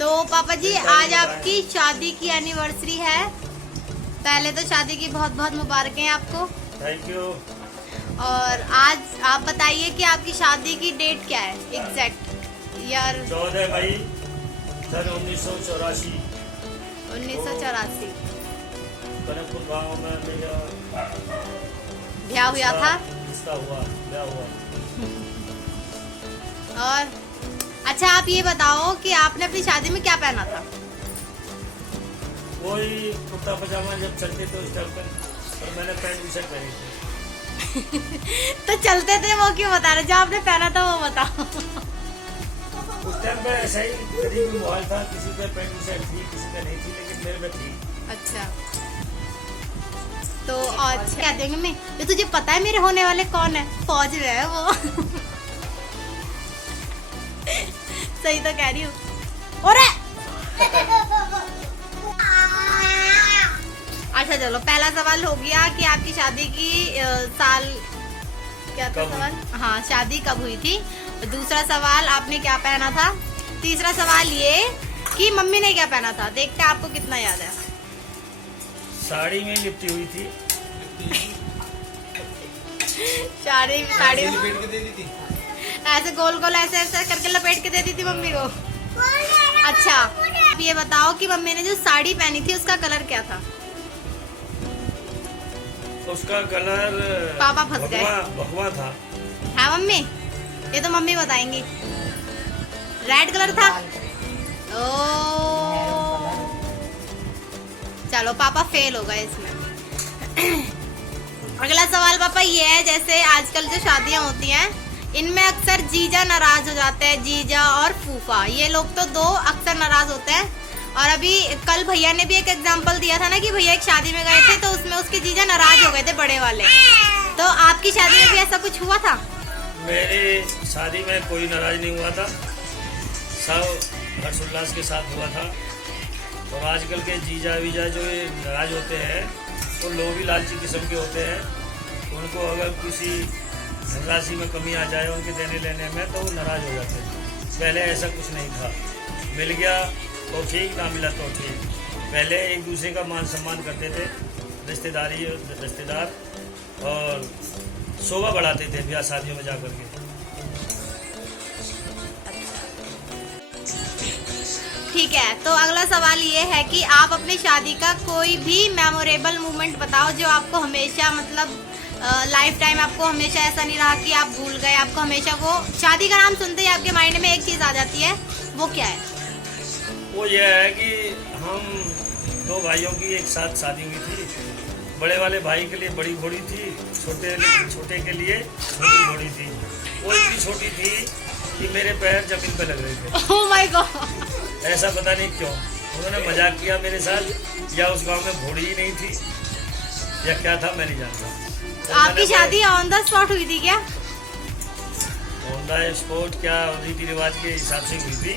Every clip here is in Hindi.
तो पापा जी आज आपकी शादी की एनिवर्सरी है। पहले तो शादी की बहुत बहुत मुबारकें आपको। Thank you. और आज आप बताइए कि आपकी शादी की डेट क्या है एग्जैक्ट ईयर? 14 मई सन 1984 1984 कनकपुर गाँव में मेरा ब्याह हुआ था। ब्याह हुआ। और अच्छा आप ये बताओ कि आपने अपनी शादी में क्या पहना था? कोई कुर्ता पजामा जब चलते तो उस टाइम पर मैंने पैंट टी शर्ट पहनी थी। तो चलते थे वो क्यों बता रहे? जो आपने पहना था वो बताओ। उस टाइम पे ऐसा ही गरीबी माहौल था, किसी पे पैंट टी शर्ट थी किसी पे नहीं थी, लेकिन मेरे में थी। अच्छा तो अच्छा क्या देंगे मैं? ये तुझे पता है मेरे होने वाले कौन है? फौज में है वो। सही तो कह रही हूँ। और अच्छा चलो पहला सवाल हो गया कि आपकी शादी की साल क्या था सवाल? हाँ शादी कब हुई थी। दूसरा सवाल आपने क्या पहना था। तीसरा सवाल ये कि मम्मी ने क्या पहना था। देखते हैं आपको कितना याद है। साड़ी में लिपटी हुई थी। साड़ी लपेट के दे दी थी। ऐसे गोल गोल ऐसे ऐसे करके लपेट के दे दी थी मम्मी को। अच्छा आप ये बताओ कि मम्मी ने जो साड़ी पहनी थी उसका कलर क्या था? उसका कलर पापा फंस गए। भगवा था। हाँ मम्मी ये तो मम्मी बताएंगी। रेड कलर था। ओ चलो पापा फेल हो गए इसमें। अगला सवाल पापा ये है, जैसे आजकल जो शादियां होती हैं इनमें अक्सर जीजा नाराज हो जाते हैं। जीजा और फूफा ये लोग तो दो अक्सर नाराज होते हैं। और अभी कल भैया ने भी एक एग्जांपल दिया था ना कि भैया एक शादी में गए थे तो उसमें उसके जीजा नाराज हो गए थे बड़े वाले। तो आपकी शादी में भी ऐसा कुछ हुआ था? मेरी शादी में कोई नाराज नहीं हुआ था, सब हर्षोल्लास के साथ हुआ था। और आजकल के जीजा वीजा जो ये नाराज होते हैं वो लोग भी लालची किस्म के होते हैं। उनको अगर किसी धनराशि में कमी आ जाए उनके देने लेने में तो वो नाराज हो जाते हैं। पहले ऐसा कुछ नहीं था, मिल गया तो ठीक, ना मिला तो ठीक। पहले एक दूसरे का मान सम्मान करते थे, रिश्तेदार, और शोभा बढ़ाते थे ब्याह शादियों में जाकर के। ठीक है तो अगला सवाल ये है कि आप अपनी शादी का कोई भी मेमोरेबल मोमेंट बताओ जो आपको हमेशा मतलब लाइफ टाइम आपको हमेशा ऐसा नहीं रहा कि आप भूल गए। आपको हमेशा वो शादी का नाम सुनते ही आपके माइंड में एक चीज आ जाती है, वो क्या है? वो ये है कि हम दो भाइयों की एक साथ शादी हुई थी। बड़े वाले भाई के लिए बड़ी घोड़ी थी, छोटे के लिए छोटी घोड़ी थी। वो इतनी छोटी थी कि मेरे पैर जमीन पे लग रहे थे। Oh my God. ऐसा पता नहीं क्यों उन्होंने मजाक किया मेरे साथ, या उस गांव में घोड़ी ही नहीं थी या क्या था मैं नहीं जानता। तो आपकी शादी ऑन द स्पॉट हुई थी क्या? ऑन द स्पॉट क्या, रीति रिवाज के हिसाब से हुई थी।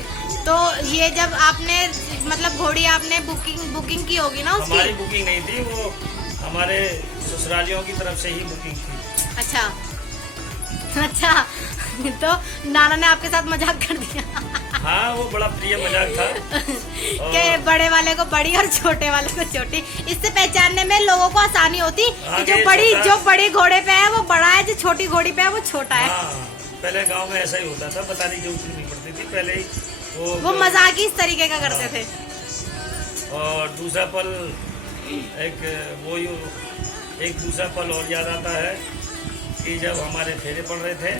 तो ये जब आपने मतलब घोड़ी आपने बुकिंग की होगी ना उसकी? हमारी बुकिंग नहीं थी, वो हमारे ससुरालियों की तरफ से ही बुकिंग थी। अच्छा अच्छा तो नाना ने आपके साथ मजाक कर दिया। हाँ वो बड़ा प्रिय मजाक था। कि बड़े वाले को बड़ी और छोटे वाले को छोटी, इससे पहचानने में लोगों को आसानी होती कि जो बड़ी घोड़े पे है वो बड़ा है, जो छोटी घोड़ी पे है वो छोटा है। हाँ, पहले गांव में ऐसा ही होता था, पता नहीं क्यों उतनी नहीं पड़ती थी पहले ही वो मजाक ही इस तरीके का करते थे। और दूसरा पल एक दूसरा पल और याद आता है कि जब हमारे फेरे पड़ रहे थे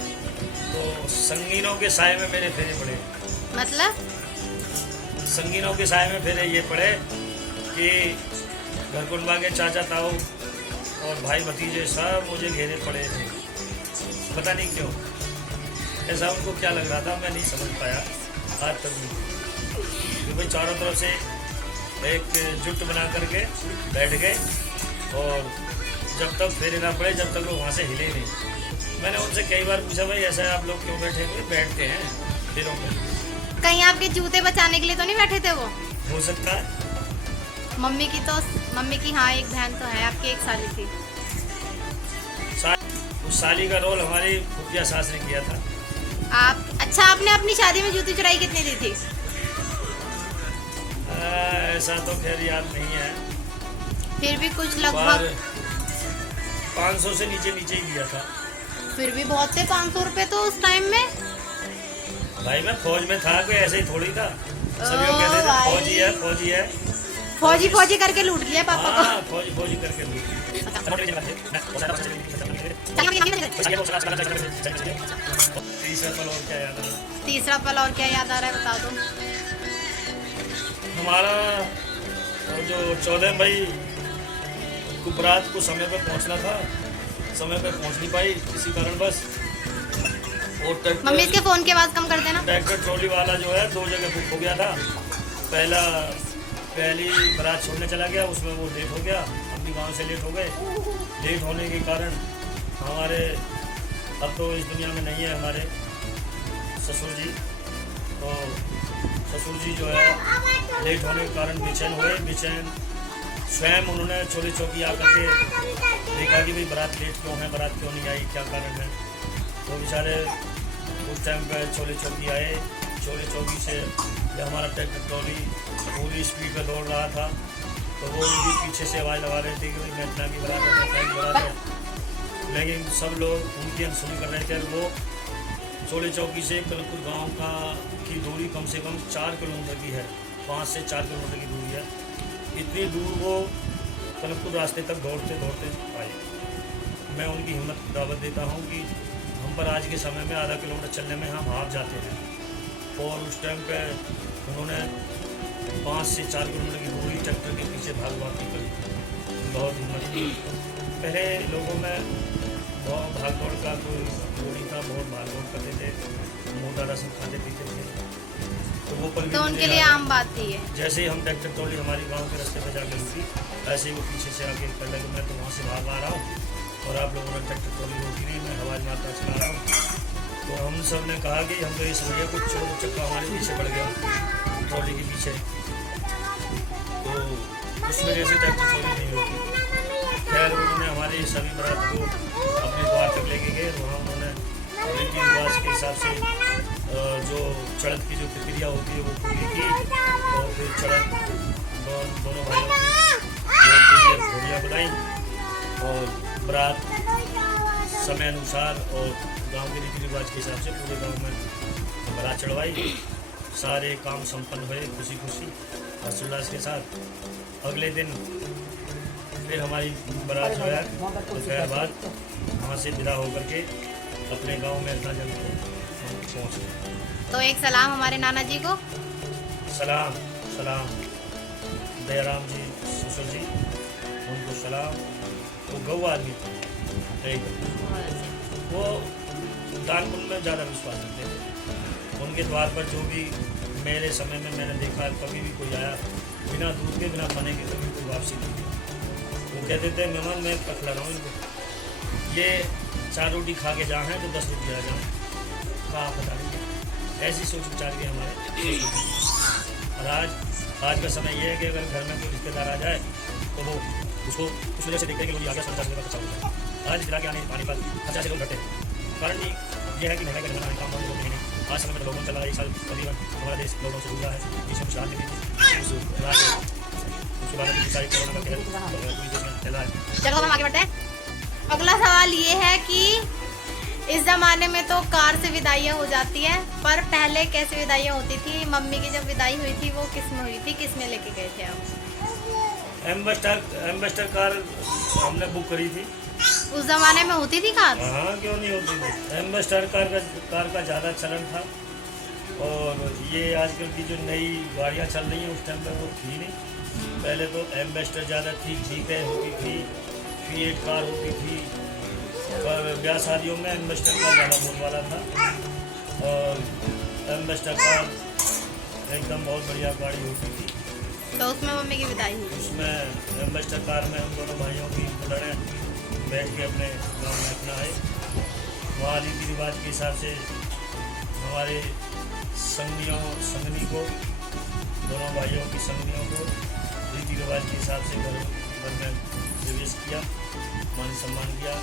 तो संगीनों के साए में मेरे फेरे पड़े। मतलब संगीनों के साए में फेरे ये पड़े कि घरकुंडवा के चाचा ताऊ और भाई भतीजे सब मुझे घेरे पड़े थे। पता नहीं क्यों ऐसा उनको क्या लग रहा था, मैं नहीं समझ पाया आज तक भी। क्योंकि चारों तरफ से एक जुट बना करके बैठ गए और जब तक फेरे ना पड़े जब तक वो वहाँ से हिले नहीं। मैंने उनसे कई बार पूछा भाई ऐसा आप लोग क्यों बैठे हुए? बैठते हैं फेरों पर। कहीं आपके जूते बचाने के लिए तो नहीं बैठे थे वो? हो सकता है। मम्मी की हाँ एक बहन तो है, आपकी एक साली थी। उस साली का रोल हमारी खुफिया सास ने किया था। आप अच्छा आपने अपनी शादी में जूती चुराई कितनी दी थी? ऐसा तो खैर याद नहीं है, फिर भी कुछ पर लगभग 500 से नीचे नीचे ही दिया था। फिर भी बहुत थे 500 रुपए तो उस टाइम में। भाई मैं फौज में था, कोई ऐसे ही थोड़ी था। सभी ओ लोग कहते थे भाई। फौजी है, फौजी है। फौजी फौजी करके लूट लिया पापा को। हाँ, फौजी फौजी करके लूट लिया। तीसरा पल और क्या याद आ रहा है? तीसरा पल और क्या याद आ रहा है बता दो। हमारा वो जो 14 मई को बारात को समय पर पहुंचना था, समय पर पहुंच नहीं पाई किसी कारण बस। और मम्मी इसके फोन की आवाज कम कर देना। ट्रैक्टर ट्रॉली वाला जो है 2 जगह बुक हो गया था। पहली बारात छोड़ने चला गया, उसमें वो लेट हो गया, अपनी गांव से लेट हो गए। लेट होने के कारण हमारे, अब तो इस दुनिया में नहीं है हमारे ससुर जी, तो ससुर जी जो है लेट होने के कारण बेचैन हुए। बेचैन स्वयं उन्होंने चोरी चौकी आकर के देखा कि भाई बारात लेट क्यों है, बारात क्यों नहीं आई, क्या कारण है। तो बेचारे उस टाइम पे चोरी चौकी आए। चोरी चौकी से जब हमारा ट्रैक्टर ट्रॉली पूरी स्पीड पे दौड़ रहा था, तो वो उनकी पीछे से आवाज़ लगा रहे थे कि भाई मैं इतना की बारात है, मैं की बारात है। लेकिन सब लोग उनकी अनसुनी कर रहे थे। वो चोली चौकी से कलमपुर गांव का की दूरी कम से कम 4 किलोमीटर की है, 5 से 4 किलोमीटर की दूरी है। इतनी दूर वो कलमपुर रास्ते तक दौड़ते दौड़ते आए। मैं उनकी हिम्मत की दावत देता हूँ कि हम पर आज के समय में आधा किलोमीटर चलने में हम हाफ जाते हैं, और उस टाइम पे उन्होंने 5 से 4 किलोमीटर की दूरी ट्रैक्टर के पीछे भाग की करी। बहुत हिम्मत की। पहले लोगों में बहुत भाग दौड़ का कोई नहीं था, बहुत भाग दौड़ करते थे, मोटा रसम खाते पीते थे, तो वो पल तो उनके लिए आम बात थी ये। जैसे ही हम ट्रैक्टर ट्रॉली हमारी गांव के रास्ते पर जाकर रुकी, ऐसे ही वो पीछे से आके कर लगे मैं तो वहाँ से भाग आ रहा हूँ और आप लोगों ने ट्रैक्टर ट्रॉली रोकी नहीं, मैं हवाई मात्रा चला रहा हूँ। तो हम सब ने कहा कि हम तो ये समझिए कुछ चोर चक्का हमारे पीछे पड़ गया ट्रॉली के पीछे, तो उस वजह से ट्रैक्टर ट्रॉली नहीं रोकी। खैर उन्होंने हमारी सभी बारात को अपने द्वार तक लेके गए। वहाँ उन्होंने रीति रिवाज के हिसाब से जो चढ़त की जो प्रक्रिया होती है वो पूरी की, और फिर चढ़त दोनों भाइयों की घोड़ियाँ बुलाई और बारात समय अनुसार और गांव के रीति रिवाज के हिसाब से पूरे गांव में बारात चढ़वाई। सारे काम संपन्न हुए खुशी खुशी हर्षोल्लास के साथ। अगले दिन फिर हमारी बारात जो है दोपहर बाद वहाँ से विदा होकर के अपने गांव में इतना जल्द पहुँचे। तो एक सलाम हमारे नाना जी को। सलाम सलाम दयाराम जी ससुर जी, उनको सलाम। वो गौ आदमी थे, वो दान पुण्य में ज़्यादा विश्वास रखते थे। उनके द्वार पर जो भी मेरे समय में मैंने देखा, कभी भी कोई आया बिना दूध के बिना खाने के कभी कोई वापसी नहीं थी। वो कहते थे मेहमान मैं पकड़ा रहा हूँ इनको, ये 4 रोटी खा के जाए हैं तो 10 रोटी आ जाए, कहाँ पता नहीं। ऐसी सोच विचार के हमारे। और आज का समय ये है कि अगर घर में कोई रिश्तेदार आ जाए तो वो उसको उस वजह से देखते हैं कि वो आ गया 50 रुपये का खर्चा होता है। आज जिला के आने पानी पर 50 से लोग घटे। कारण ये है कि महंगाई का जमाना, काम वाम लोग नहीं। आज समय में लॉकडाउन चला है, 1 साल तकरीबन हमारा देश लॉकडाउन से गुजरा है। बीच में कुछ राहत मिली थी, उसके बाद अभी सारी कोरोना का कहर पूरे देश में फैला है। चलो हम आगे बढ़ते हैं। अगला सवाल ये है कि इस जमाने में तो कार से विदाइयाँ हो जाती हैं, पर पहले कैसे विदाइयाँ होती थी? मम्मी की जब विदाई हुई थी वो किस में हुई थी, किस में लेके गए थे आप? एम्बेसडर कार हमने बुक करी थी। उस जमाने में होती थी कार? हाँ क्यों नहीं होती थी। एम्बेसडर कार का ज़्यादा चलन था, और ये आजकल की जो नई गाड़ियाँ चल रही हैं उस टाइम पर वो थी नहीं। पहले तो एम्बेसडर ज़्यादा थी, जीपें होती थी, फीएट कार होती थी, पर ब्याह शादियों में एम्बेसडर कार ज़्यादा बोल वाला था। और एम्बेसडर कार एकदम बहुत बढ़िया गाड़ी होती थी। तो उसमें मम्मी की विदाई हुई? उसमें एम्बेसडर कार में हम दोनों भाइयों की लड़ें बैठ के अपने गांव में अपना आए। वहाँ रीति रिवाज के हिसाब से हमारे संगनी को, दोनों भाइयों की संगनियों को रीति रिवाज के हिसाब से घर में प्रवेश किया, मान सम्मान किया।